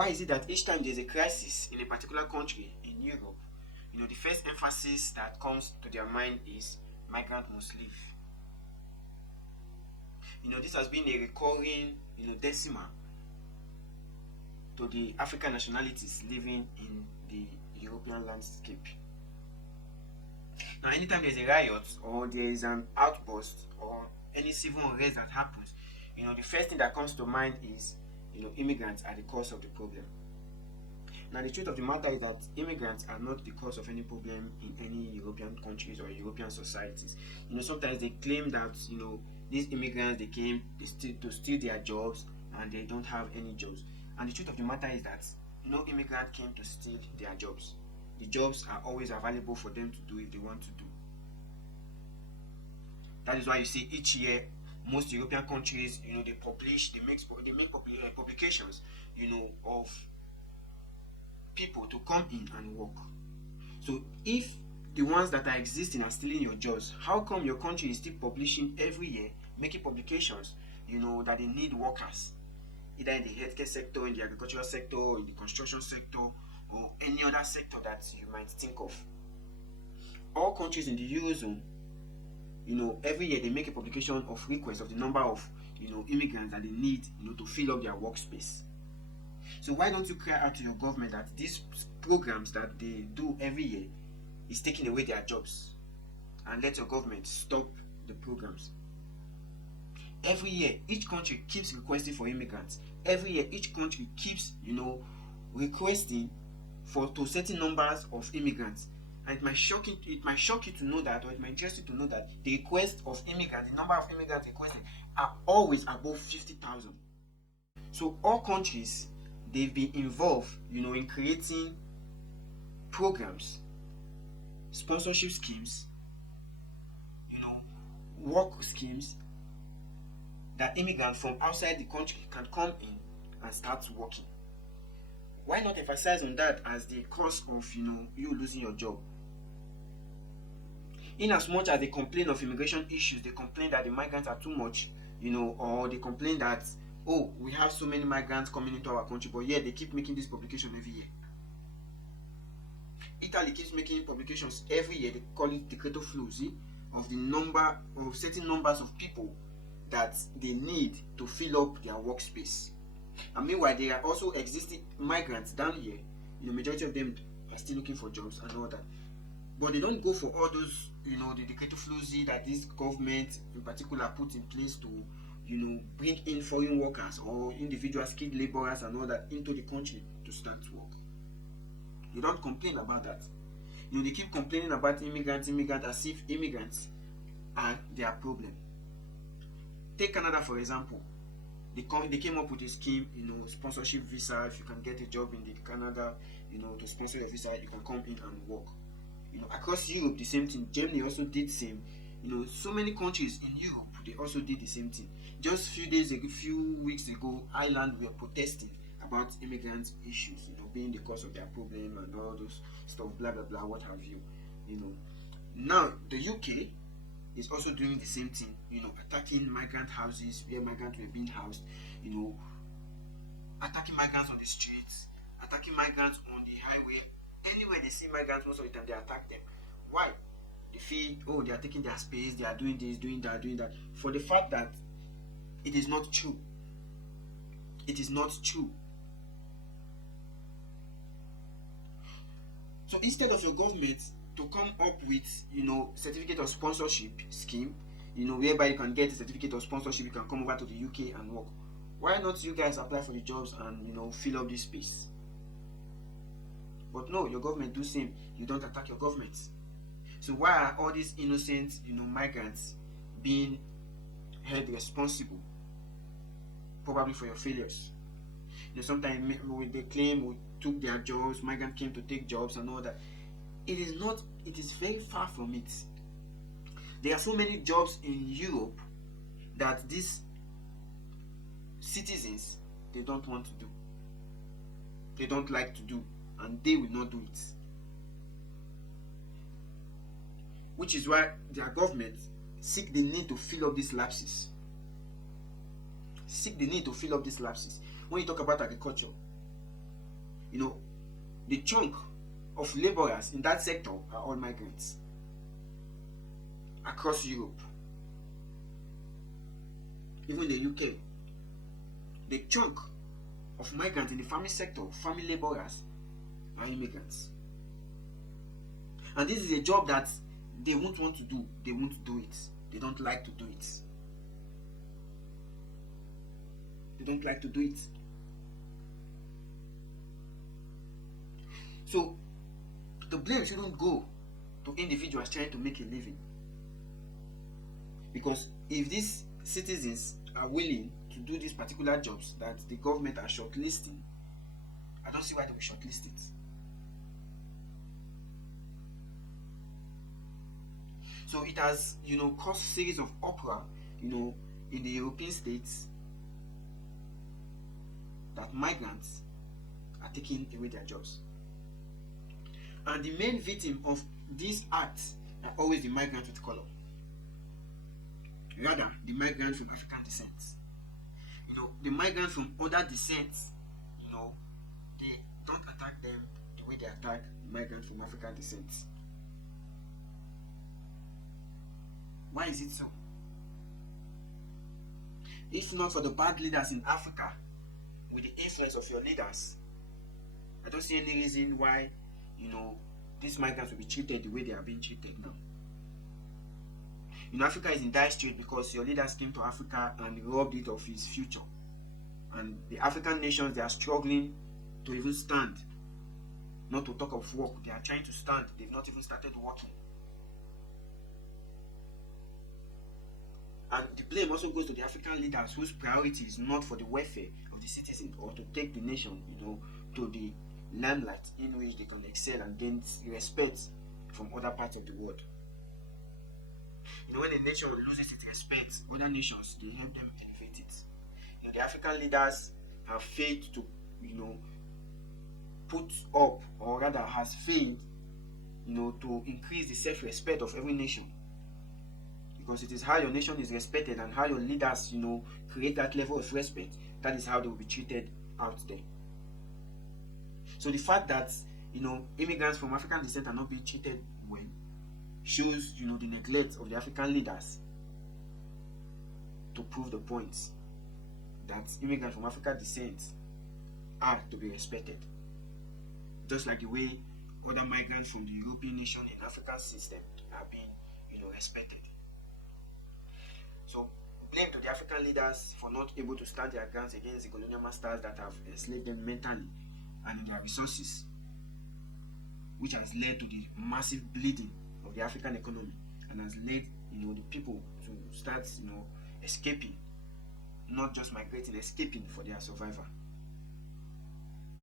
Why is it that each time there's a crisis in a particular country in Europe, the first emphasis that comes to their mind is migrant must leave? This has been a recurring, decimal to the African nationalities living in the European landscape. Now, anytime there's a riot or there is an outburst or any civil unrest that happens, the first thing that comes to mind is, immigrants are the cause of the problem. Now, the truth of the matter is that immigrants are not the cause of any problem in any European countries or European societies. Sometimes they claim that, these immigrants, they came to steal their jobs and they don't have any jobs. And the truth of the matter is that no immigrant came to steal their jobs. The jobs are always available for them to do if they want to do. That is why you see each year most European countries, they make publications, of people to come in and work. So if the ones that are existing are stealing your jobs, how come your country is still publishing every year, making publications, that they need workers, either in the healthcare sector, in the agricultural sector, in the construction sector, or any other sector that you might think of? All countries in the Eurozone, every year they make a publication of request of the number of, immigrants that they need, to fill up their workspace. So why don't you cry out to your government that these programs that they do every year is taking away their jobs, and let your government stop the programs? Every year, each country keeps requesting for immigrants. Every year, each country keeps, requesting to certain numbers of immigrants. And it might shock you to know that, or it might interest you to know that the request of immigrants, the number of immigrants requested, are always above 50,000. So all countries, they've been involved, in creating programs, sponsorship schemes, work schemes, that immigrants from outside the country can come in and start working. Why not emphasize on that as the cause of, you losing your job? In as much as they complain of immigration issues, they complain that the migrants are too much, or they complain that, oh, we have so many migrants coming into our country, but yet they keep making this publication every year. Italy keeps making publications every year. They call it decreto flussi, of the number of certain numbers of people that they need to fill up their workspace. And meanwhile, there are also existing migrants down here. Majority of them are still looking for jobs and all that. But they don't go for all those, the decreto flussi that this government in particular put in place to, bring in foreign workers or individual skilled laborers and all that into the country to start work. They don't complain about that. They keep complaining about immigrants as if immigrants are their problem. Take Canada for example. They came up with a scheme, sponsorship visa. If you can get a job in Canada, to sponsor your visa, you can come in and work. Across Europe, the same thing. Germany also did the same. So many countries in Europe, they also did the same thing. Just few weeks ago, Ireland were protesting about immigrant issues, being the cause of their problem and all those stuff, blah blah blah, what have you. Now the UK is also doing the same thing, attacking migrant houses where migrants were being housed, attacking migrants on the streets, attacking migrants on the highway. Anywhere they see migrants, most of the time they attack them. Why? They feel, oh, they are taking their space, they are doing this, doing that, for the fact that it is not true. It is not true. So instead of your government to come up with, certificate of sponsorship scheme, whereby you can get a certificate of sponsorship, you can come over to the UK and work. Why not you guys apply for the jobs and, fill up this space? But no, your government do same. You don't attack your government. So why are all these innocent, migrants being held responsible? Probably for your failures. Sometimes they claim we took their jobs, migrants came to take jobs and all that. It is not, it is very far from it. There are so many jobs in Europe that these citizens, they don't want to do. They don't like to do, and they will not do it. Which is why their government seek the need to fill up these lapses. When you talk about agriculture, you know, the chunk of laborers in that sector are all migrants across Europe, even the UK. The chunk of migrants in the farming sector, farming laborers, are immigrants. And this is a job that they won't want to do. They won't do it. They don't like to do it. They don't like to do it. So the blame shouldn't go to individuals trying to make a living. Because if these citizens are willing to do these particular jobs that the government are shortlisting, I don't see why they will shortlist it. So it has, caused a series of uproar, in the European states that migrants are taking away their jobs. And the main victim of these acts are always the migrants with color. Rather, the migrants from African descent. The migrants from other descents, they don't attack them the way they attack the migrants from African descent. Why is it so? If not for the bad leaders in Africa, with the influence of your leaders, I don't see any reason why, these migrants will be treated the way they are being treated now. Africa is in dire strait because your leaders came to Africa and robbed it of its future. And the African nations, they are struggling to even stand. Not to talk of work, they are trying to stand. They've not even started working. And the blame also goes to the African leaders whose priority is not for the welfare of the citizens or to take the nation, to the limelight in which they can excel and gain respect from other parts of the world. When a nation loses its respect, other nations, they help them elevate it. The African leaders have failed to, put up, or rather has failed, to increase the self-respect of every nation. Because it is how your nation is respected and how your leaders, create that level of respect. That is how they will be treated out there. So the fact that, immigrants from African descent are not being treated well shows, the neglect of the African leaders to prove the point that immigrants from African descent are to be respected. Just like the way other migrants from the European nation and African system are being, respected. So blame to the African leaders for not able to stand their grounds against the colonial masters that have enslaved them mentally and in their resources, which has led to the massive bleeding of the African economy and has led, the people to start, escaping, not just migrating, escaping for their survival.